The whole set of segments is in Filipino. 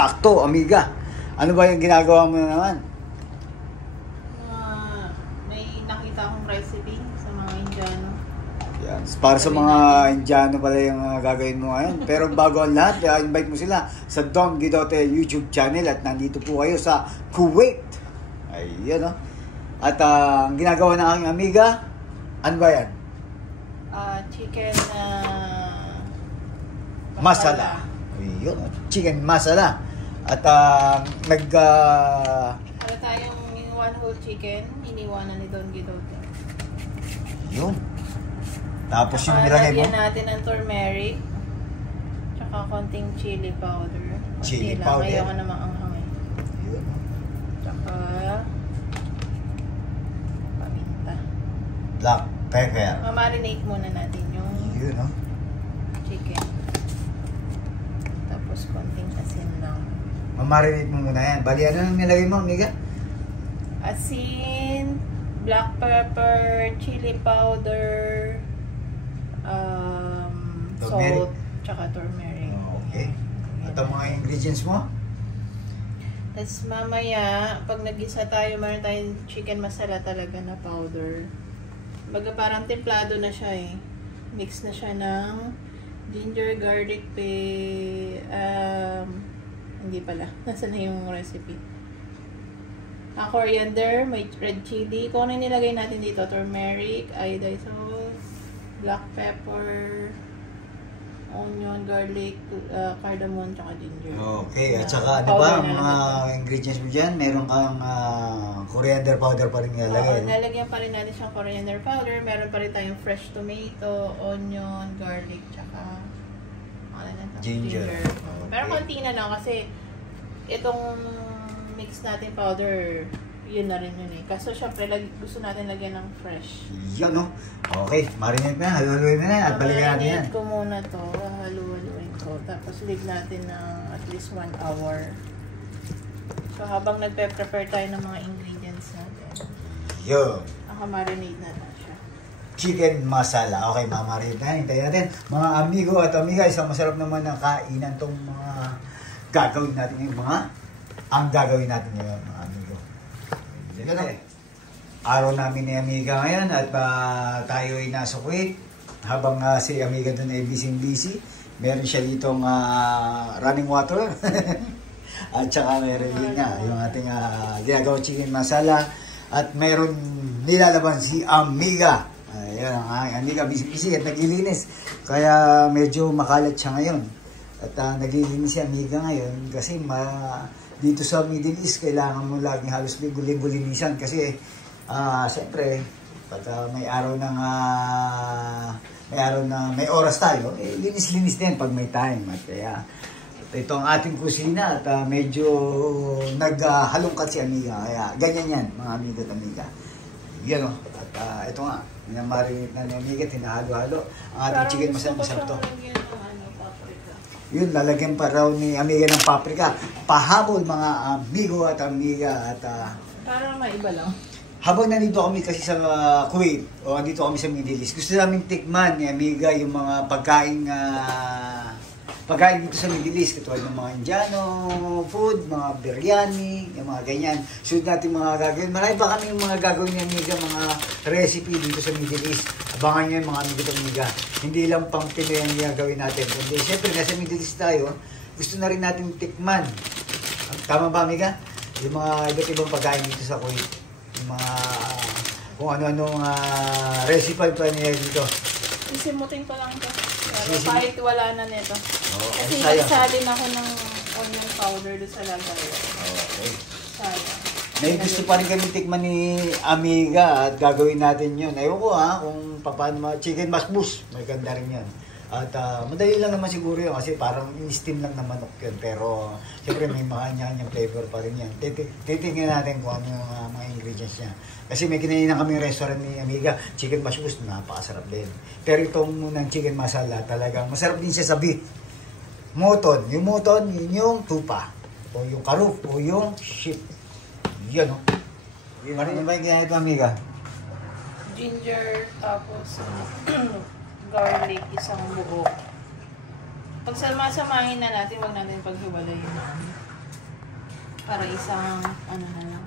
sakto, amiga. Ano ba yung ginagawa mo na naman? May nakita akong recipe sa mga Indiano. Yan. Para sa mga Indiano pala yung gagawin mo ngayon. Pero bago ang lahat, invite mo sila sa Don Guidote YouTube channel at nandito po kayo sa Kuwait. Ayun, no? At ang ginagawa ng aking amiga, ano ba yan? Chicken masala. Ayun, chicken masala. At para tayong one whole chicken, iniwanan ni Don Guidote. Yun. Tapos yung nilagay mo? Lagyan natin ng turmeric, tsaka konting chili powder. Chili lang. powder? Ayaw ka na maanghang eh. Yun. Tsaka paminta. Black pepper. Mamarinate muna natin yung Yun, no? chicken. Tapos konting asin lang. Mamarinate mo muna yan. Bali, ano nang nilagay mo, amiga? Asin, black pepper, chili powder, Turmeric. salt, tsaka turmeric. Okay. At ang mga ingredients mo? Tapos mamaya, pag nag-isa tayo, meron tayong chicken masala talaga na powder. Baga parang templado na siya eh. Mix na siya ng ginger, garlic, hindi pala. Nasaan na yung recipe? Coriander, may red chili. Kung ano yung nilagay natin dito, turmeric, iodized sauce, black pepper, onion, garlic, cardamom, tsaka ginger. Okay, at saka ano ba ang mga ingredients mo dyan? Meron kang coriander powder pa rin nilalagay. Nalagyan pa rin natin siyang coriander powder. Meron pa rin tayong fresh tomato, onion, garlic, tsaka ginger. Okay. Pero konti na lang kasi itong mix natin powder, yun na rin yun eh. Kaso syempre, gusto natin lagyan ng fresh. Yan, no? Okay, marinate na, haluhaluin na at balikan natin yan. Marinate ko muna to, haluhaluin ko. Tapos leave natin ng at least 1 hour. So habang nagpe-prepare tayo ng mga ingredients natin, Yun. marinate na siya. Chicken masala. Okay, mamarinate na. Hintayin natin. Mga amigo at amiga, isang masarap naman na kainan tong mga gagawin natin yung ang gagawin natin ngayon, mga amigo. Yan na. Araw namin ni amiga ngayon at tayo ay nasa Kuwait. Habang si amiga doon ay busy. Meron siya ditong running water. At saka meron din nga yung ating ginagawa chicken masala. At meron nilalaban si amiga. Ayan, ang amiga busy at naglilinis. Kaya medyo makalat siya ngayon. At naglilinis si amiga ngayon kasi dito sa Middle East, kailangan mo laging halos gulin-gulinisan kasi siyempre, pag may araw na may oras tayo, linis-linis din pag may time. At kaya, ito ang ating kusina at medyo naghalongkat si amiga. Kaya, ganyan yan, mga amiga at amiga. Yan o. At ito nga, minamarinate na ni amiga, tinahalo-halo. Ang ating chicken masarap to. Yun, lalagyan pa raw ni amiga ng paprika. Pahabol mga amigo at amiga at Parang maiba lang. habang nandito kami kasi sa Kuwait o nandito kami sa Middle East, gusto namin tikman ni amiga yung mga pagkain dito sa Middle East, katulad ng mga Indiano food, mga biryani, yung mga ganyan. Sunod natin mga gagawin. Marami pa kami yung mga gagawin ni amiga, mga recipe dito sa Middle East. Abangan nyo yung mga amiga at amiga. Hindi lang pang Pinoy ang gagawin natin. Kundi siyempre nasa Middle East tayo, gusto na rin natin tikman. Tama ba amiga? Yung mga iba't ibang pagkain dito sa Kuwait. Yung mga kung ano-anong recipe pa nila dito. Isimutin ko lang ito. Kahit wala na nito. Kasi nagsalin ako ng onion powder doon sa lagay. Okay. Sayang. May gusto pa rin kami tikman ni amiga at gagawin natin yun. Ayaw ko kung paano chicken masbus. May ganda rin yan. At madali lang naman siguro yun kasi parang in-steam lang na manok yun. Pero siyempre may mga kanya-kanyang flavor pa rin yan. Titingnan natin kung ano yung mga ingredients niya. Kasi may kinainan kami restaurant ni amiga, chicken masbus, napakasarap din. Pero itong munang chicken masala talagang masarap din siya sa beef. Moton, yun yung tupa. O yung karuf, o yung sheep. Yan o. Ano ba yung ginagawa amiga? Ginger, tapos garlic, isang buo. Pag samahin na natin, wag natin paghiwalayin. Para isang, ano na lang,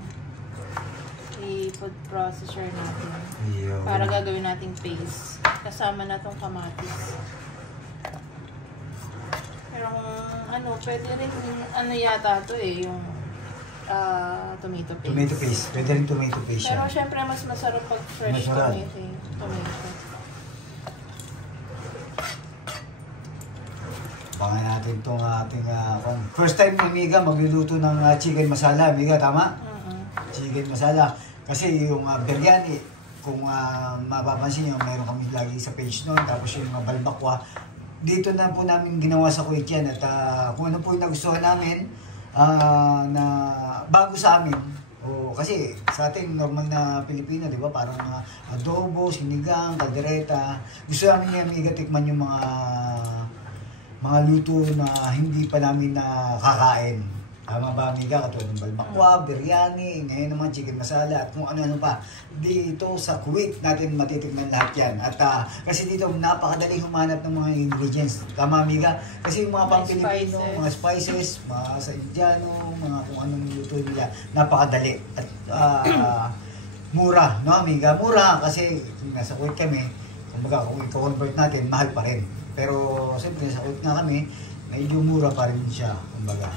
i-food processor natin. Yo. Para gagawin nating paste. Kasama na tong kamatis. Pero ano, pwede rin, ano yata to eh, yung tomato paste. Tomato paste. Pwede rin tomato paste Pero yan. syempre mas masarap pag fresh Masarap. tomato. Pangan natin itong ating first time ni Amiga magluluto ng chicken masala. Amiga, tama? Chicken masala. Kasi yung biryani, kung mapapansin nyo, meron kami lagi sa page noon. Tapos yung balbakwa, dito na po namin ginawa sa Kuwait yan. At kung ano po yung nagustuhan namin, na bago sa amin. Kasi sa atin, normal na Pilipino, di ba? Parang adobo, sinigang, kaldereta. Gusto namin ni Amiga tikman yung mga luto na hindi pa namin nakakain. Tama ba, Amiga? Katulad ng balbakwa, biryani, ngayon naman chicken masala, at kung ano-ano pa. Dito sa Kuwait natin matitignan lahat yan. At kasi dito napakadaling humanap ng mga ingredients. Tama, Amiga? Kasi yung mga pang-Pilipino, mga spices, mga sa Indiano, mga kung anong luto nila, napakadali. At mura, no, Amiga? Mura kasi kung nasa Kuwait kami, kumbaga kung i-convert natin, mahal pa rin. Pero siyempre sa Kuwait nga kami, medyo mura pa rin siya, kumbaga.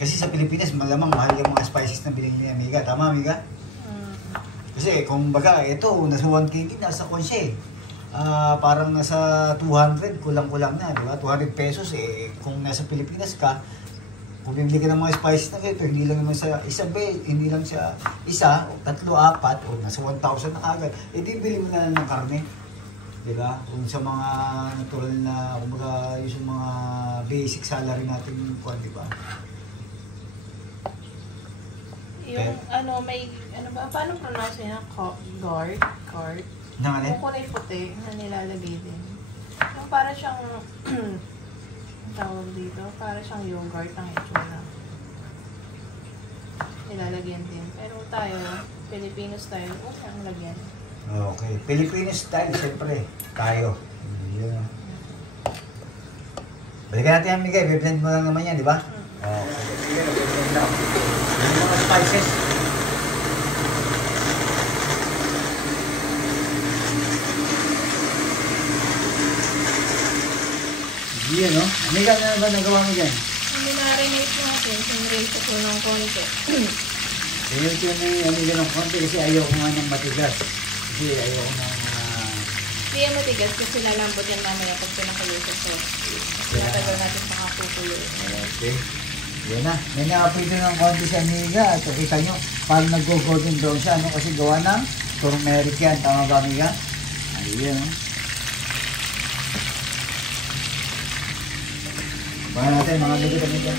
Kasi sa Pilipinas, malamang mahal yung mga spices na binili ni Amiga. Tama, Amiga? Kasi kumbaga, ito, nasa 1 kg, nasa konsye. Parang nasa 200, kulang-kulang na, di ba? 200 pesos, kung nasa Pilipinas ka, kung bibili ka ng mga spices na ito, hindi lang naman sa hindi lang sa isa, o 3, 4, o nasa 1,000 na agad, di bili mo na ng karne. Diba? Kung sa mga natural na, kumbaga, yung mga basic salary natin yung kuwan, diba? Yung may, paano pronounce yun? Gourd? Nang alin? Yung kulay puti na nilalagay din. Yung para siyang, ang tawag dito, para siyang yogurt ang itsura. Nilalagyan din. Pero tayo, Filipino style, okay ang lagyan. Okay. Filipino style, siyempre. Tayo. Yun. Balikan natin yung Amiga. I-blend mo lang naman yan, di ba? Okay. I-blend lang. Yung mga spices. Yan, no? Amiga, ano ba nagawa mo dyan? Yung minarinate natin, sinrate ko ng konti. Ayun ko na yung Amiga ng konti kasi ayaw ko nga ng matigas. Kasi ayaw ko ng... Hindi yan matigas kasi lalambot yan mamaya pag pinakuloy sa sauce. Tinatagal natin makakukuloy. Okay. Yan na. May na-apito ng konti si Amiga. At kita nyo, parang nag-golden brown siya. Ano? Kasi gawa ng turmeric yan. Tama ba, Amiga? Ayun, no? Baka natin mga lupit, Amiga.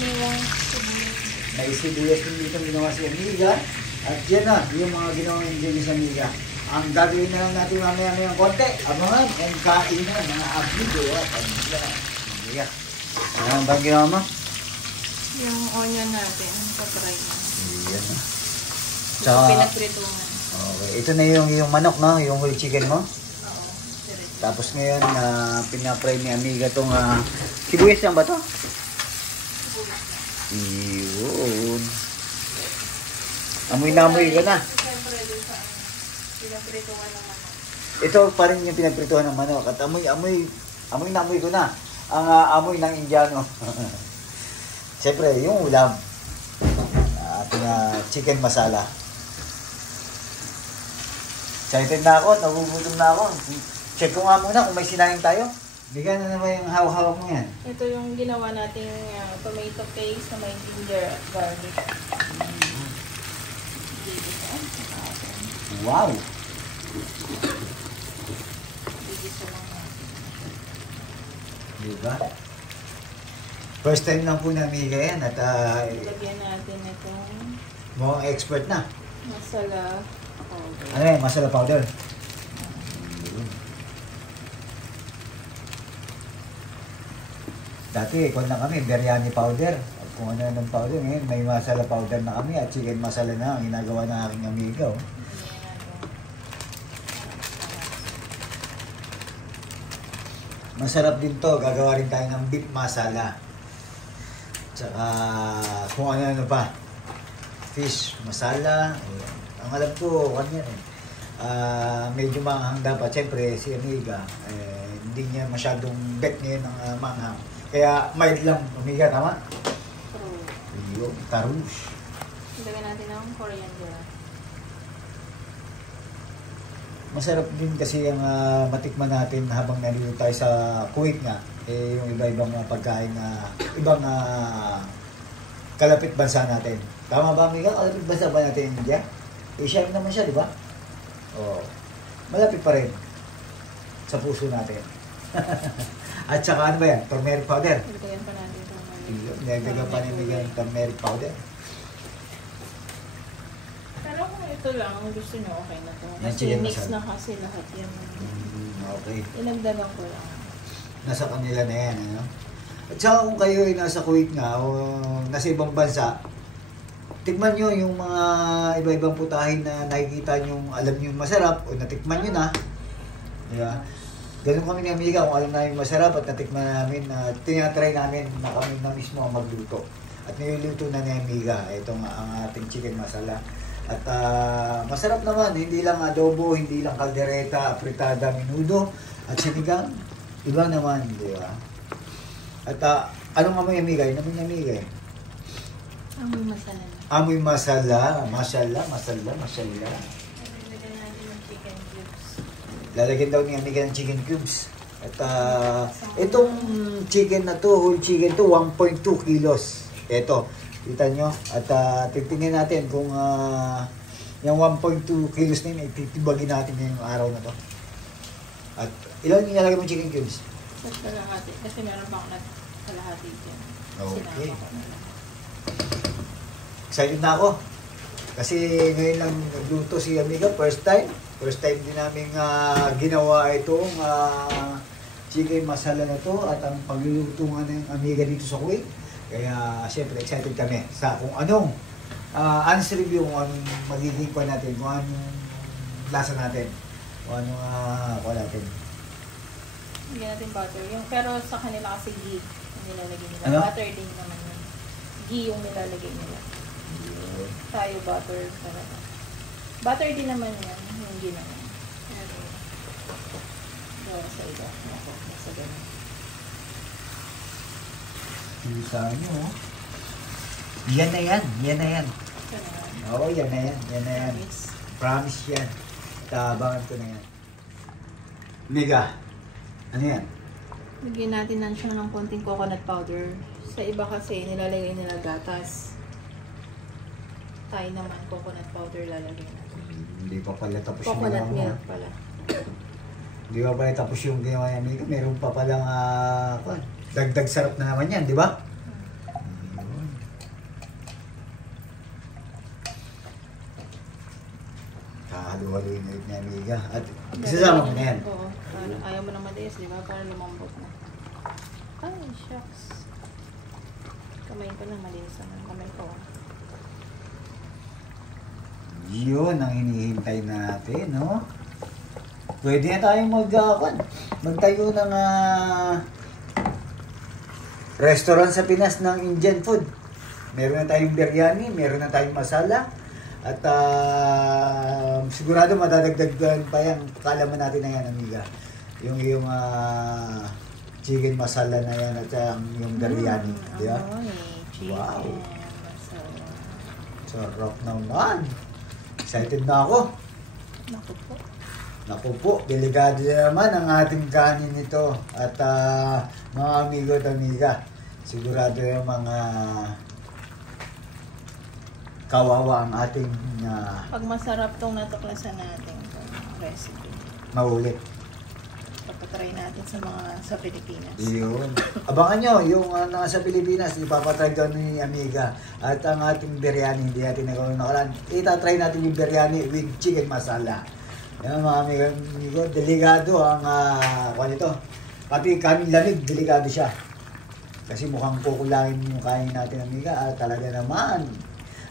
May sibuyas din dito ginawa si Amiga. At yan na, yung mga ginawang ingredients si Amiga. Ang gagawin na lang natin mamaya-maya ng konti. Abangan, ang kain na, mga amigo at Amiga. Amiga. Ano ba ginawa mo? Yung onion natin, patry na. Yan na. Tsaka, pinagprituhan. Okay, ito na yung manok, no? Yung whole chicken mo. Oo. Tapos ngayon, pinapray ni Amiga itong sibuyas yan ba ito? Iyon. Amoy na amoy ka na. Siyempre, doon sa pinagprituhan ng manok. Ito pa rin yung pinagprituhan ng manok. At amoy na amoy ko na. Ang amoy ng Indiano. Siyempre, yung ulam. Ating chicken masala. Excited na ako, nagugutom na ako. Check ko nga muna kung may sinaing tayo. Bigyan na naman yung hawak-hawak mo yan. Ito yung ginawa nating tomato paste na may ginger at garlic. Wow! Gigisa lang natin. Diba? First time lang po na Amiga yan at Lagyan natin itong mukhang expert na. masala powder. Ano yan? Masala powder. Dati, kung na kami, biryani powder. At kung ano ng powder, ngayon may masala powder na kami at chicken masala na ang ginagawa ng aking Amiga. Oh. Masarap din to. Gagawa rin tayo ng beef masala. Tsaka kung ano-ano pa. Fish, masala. Ayan. Ang alam ko, kanyan eh. Medyo manghang dapat. Siyempre, si Amiga, hindi niya masyadong bet ngayon ng manghang. Kaya mild lang, Amiga, tama? True. Yung tarush. Ilagay natin ng coriander. Masarap din kasi ang matikman natin habang nalilito tayo sa Kuwait nga. Yung iba-ibang pagkain na ibang kalapit bansa natin. Tama ba, Amiga? Kalapit bansa ba natin India? Asia naman siya, di ba? Oo. Malapit pa rin sa puso natin. At saka ano ba yan? Turmeric powder. Ilagyan pa natin ito. Nagdagan pa ni Amiga ng turmeric powder. Pero kung ito lang, gusto nyo, okay na to. Yan, Kasi chicken mix masala. na kasi lahat yan. Okay. Inagdagan ko lang. Nasa kanila na yan, ano? At saka kung kayo ay nasa Kuwait nga o nasa ibang bansa, tikman nyo yung mga iba-ibang putahin na nakikita nyo, alam nyo masarap o natikman nyo na. Diba? Ganun kami ni Amiga, kung alam namin masarap at natikman namin, tinatry namin na kami na mismo ang magluto. At niluluto na ni Amiga, itong ang ating chicken masala. At masarap naman, hindi lang adobo, hindi lang kaldereta, apritada, menudo, at sinigang. Iba naman, di ba? At anong amoy Amiga? Yun naman yung Amiga eh. Amoy masala na. Amoy masala, masala. Ilagyan natin yung chicken cubes. Lalagyan daw ni Amiga ng chicken cubes. At itong chicken na to, whole chicken to, 1.2 kilos. Ito, kita nyo. At titingnan natin kung yung 1.2 kilos na yun, ititibagin natin ngayong araw na to. At ilan yung nilagay mo chicken cubes? Tapos kalahati. Kasi meron pa ako na kalahati dyan. Okay. Sinama ko na lang. Excited na ako. Kasi ngayon lang nagluto si Amiga, first time. First time din namin ginawa itong chicken masala na to at ang pagluluto nga ng Amiga dito sa Kuwait. Kaya siyempre excited kami sa kung anong honest review, kung anong magiging pa natin, kung anong lasa natin, kung anong kuha natin. Hindi natin butter. Pero sa kanila kasi ghee yung nilalagay nila. Ano? Butter din naman yun. Ghee yung nilalagay nila. Tayo butter talaga. Butter din naman yan. Yung ghee naman. Pero, gawa sa iba. Ako, nasa ganun. Isa nyo. Yan na yan. Ganun. Oo, yan na yan. Promise. Promise yan. Tabangan ko na yan. Amiga, ano yan? Lagyan natin lang siya ng konting coconut powder. Sa iba kasi, nilalagay nila gatas. Tayo naman, coconut powder lalagay natin. Hindi pa pala tapos Coconut yung milk pala. Hindi pa pala tapos yung ginawa ni Amiga. Meron pa palang dagdag sarap na naman yan, di ba? Ayun. Kahalo-haloyin na rin ni Amiga. At isasama mo na yan. Oo. Ayaw mo nang matiis, di ba? Para lumambot na. Ay, shucks. Kamay ko na, malinis naman. Kamay ko. Yun ang hinihintay natin, no? Pwede na tayong magtayo ng restaurant sa Pinas ng Indian food. Meron na tayong biryani, meron na tayong masala. At sigurado madadagdagan pa yan. Kalaman natin na yan, Amiga. Yung chicken masala na yan at yung biryani. Di ba? Chicken Wow. masala. Sarap naman. Excited na ako. Naku po. Naku po, delikado na naman ang ating kanin nito. At mga amigo at amiga, sigurado yung mga kawawa ang ating Pag masarap tong natuklasan natin recipe, maulit. papatry natin sa Pilipinas. Yun. Abangan nyo, yung nasa Pilipinas, ipapatry ko ni Amiga. At ang ating biryani, hindi natin nagawin nakaraan. Itatry natin yung biryani with chicken masala. Yan mga amigo, delikado ang kung ito. Pati kanin lamig, delikado siya. Kasi mukhang kukulangin yung kain natin, Amiga. At talaga naman,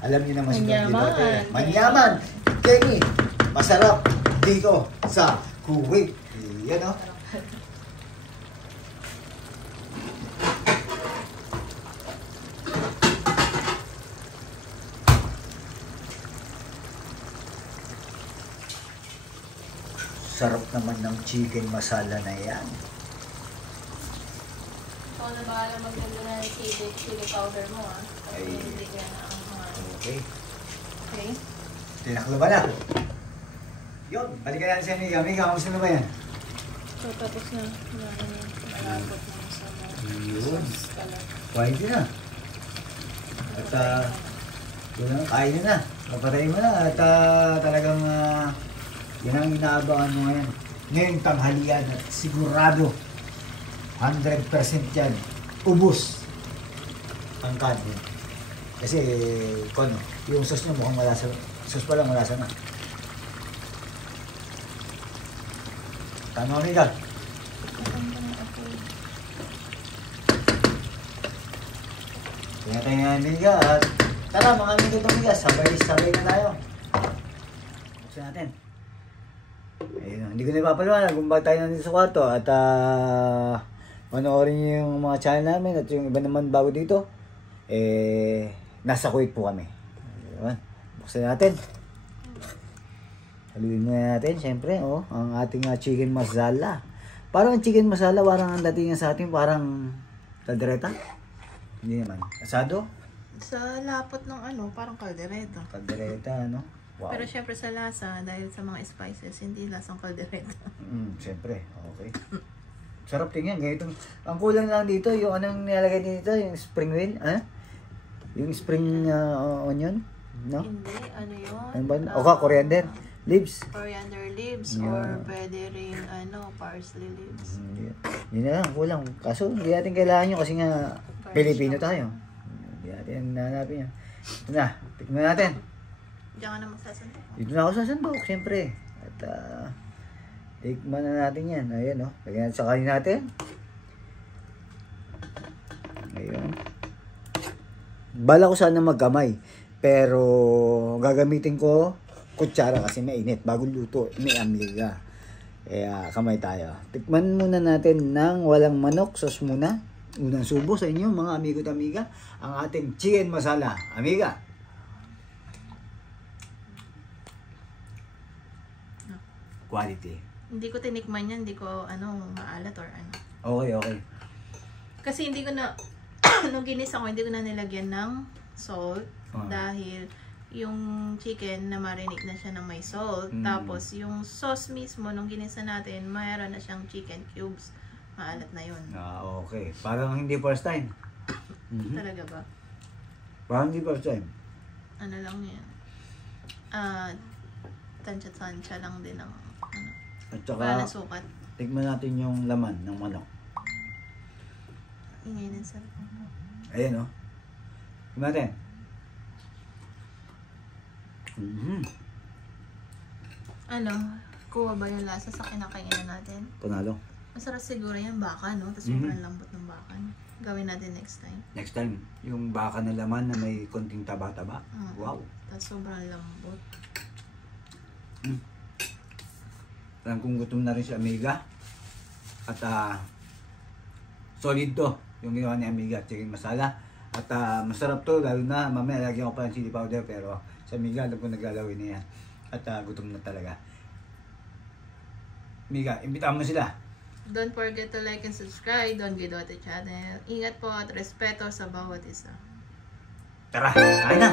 alam niyo naman si Manyaman. Manyaman. Kenny, masarap dito sa Kuwait. Yan o. sarap naman ng chicken masala na yan. Ikaw na bahala magdala na ng chili powder mo ah. Ay. Hindi ka na ang Okay. Okay. Tinaklo ba na? Yun, balikan natin sa amiga. Amiga, kamusta na ba yan? So tapos na. Malapot na sa Yun. kalat. Pwede na. At yun na, kain na. Napatay mo na. At talagang yun ang inaabangan mo ngayon. Ngayong tanghalian at sigurado 100% yan. Ubus ang kanin. Kasi, kung yung sauce nyo mukhang malasa. Sauce pa lang malasa na. Tama kami ka. Kaya tayo nga amiga at tara mga amiga at amiga, sabay-sabay na tayo. Buksan natin. Ayun, hindi ko na ipapaliwanag kung bakit tayo nandito sa kwarto at panoorin niyo yung mga channel namin at yung iba naman bago dito. Nasa Kuwait po kami. Ayun, buksan natin. Haluin muna natin, syempre, ang ating chicken masala. Parang chicken masala, parang ang dating sa atin, parang kaldereta. Hindi naman. Asado? Sa lapot ng parang kaldereta. Kaldereta, ano? Wow. Pero syempre sa lasa, dahil sa mga spices, hindi lasang kaldereta. Syempre. Okay. Sarap tingnan. Ganito. Ang kulang lang dito, yung anong nilalagay dito, yung spring wheel, yung spring onion, no? Hindi, ano yun? Ano ba? Coriander leaves. Coriander leaves Yeah. or pwede rin parsley leaves. Yun na lang, kulang. Kaso, hindi natin kailangan yun kasi nga Pilipino tayo. Hindi natin nanapin yun. Ito na, tikman natin. Diyan ka na magsasandok. Dito na ako sasandok, siyempre. At tikman na natin yan. Ayan, lagyan natin sa kanin natin. Ayun. Bala ko sana magkamay. Pero gagamitin ko kutsara kasi mainit. Bagong luto, may amiga. Kaya kamay tayo. Tikman muna natin ng walang manok. Sauce muna. Unang subo sa inyo mga amigo at amiga. Ang ating chicken masala. Amiga. Quality. Hindi ko tinikman yan, hindi ko maalat or ano. Okay. Kasi hindi ko na, nung ginisa ko, hindi ko na nilagyan ng salt. Dahil yung chicken na marinig na siya ng may salt. Tapos yung sauce mismo, nung ginisa natin, mayroon na siyang chicken cubes. Maalat na yun. Okay. Parang hindi first time. Talaga ba? Parang hindi first time. Ano lang yan? Tansya-tansya lang din ng At wala na saka, sukat. tikman natin yung laman ng manok. Ingay ng cellphone. Ayan, tikman natin. Kuha ba yung lasa sa kinakainan natin? Panalo. Masarap siguro yung baka, no? Tapos sobrang lambot ng baka. Gawin natin next time. Next time, yung baka na laman na may konting taba-taba. Wow. Tapos sobrang lambot. Alam kong gutom na rin si Amiga. At solid to yung ginawa ni Amiga, chicken masala. At masarap to, lalo na mamaya lagyan ko pa ng chili powder. Pero si Amiga, alam ko naglalawin niya. At gutom na talaga. Amiga, imbitahan mo sila. Don't forget to like and subscribe. Don't Gidote channel. Ingat po at respeto sa bawat isa. Tara, kain na!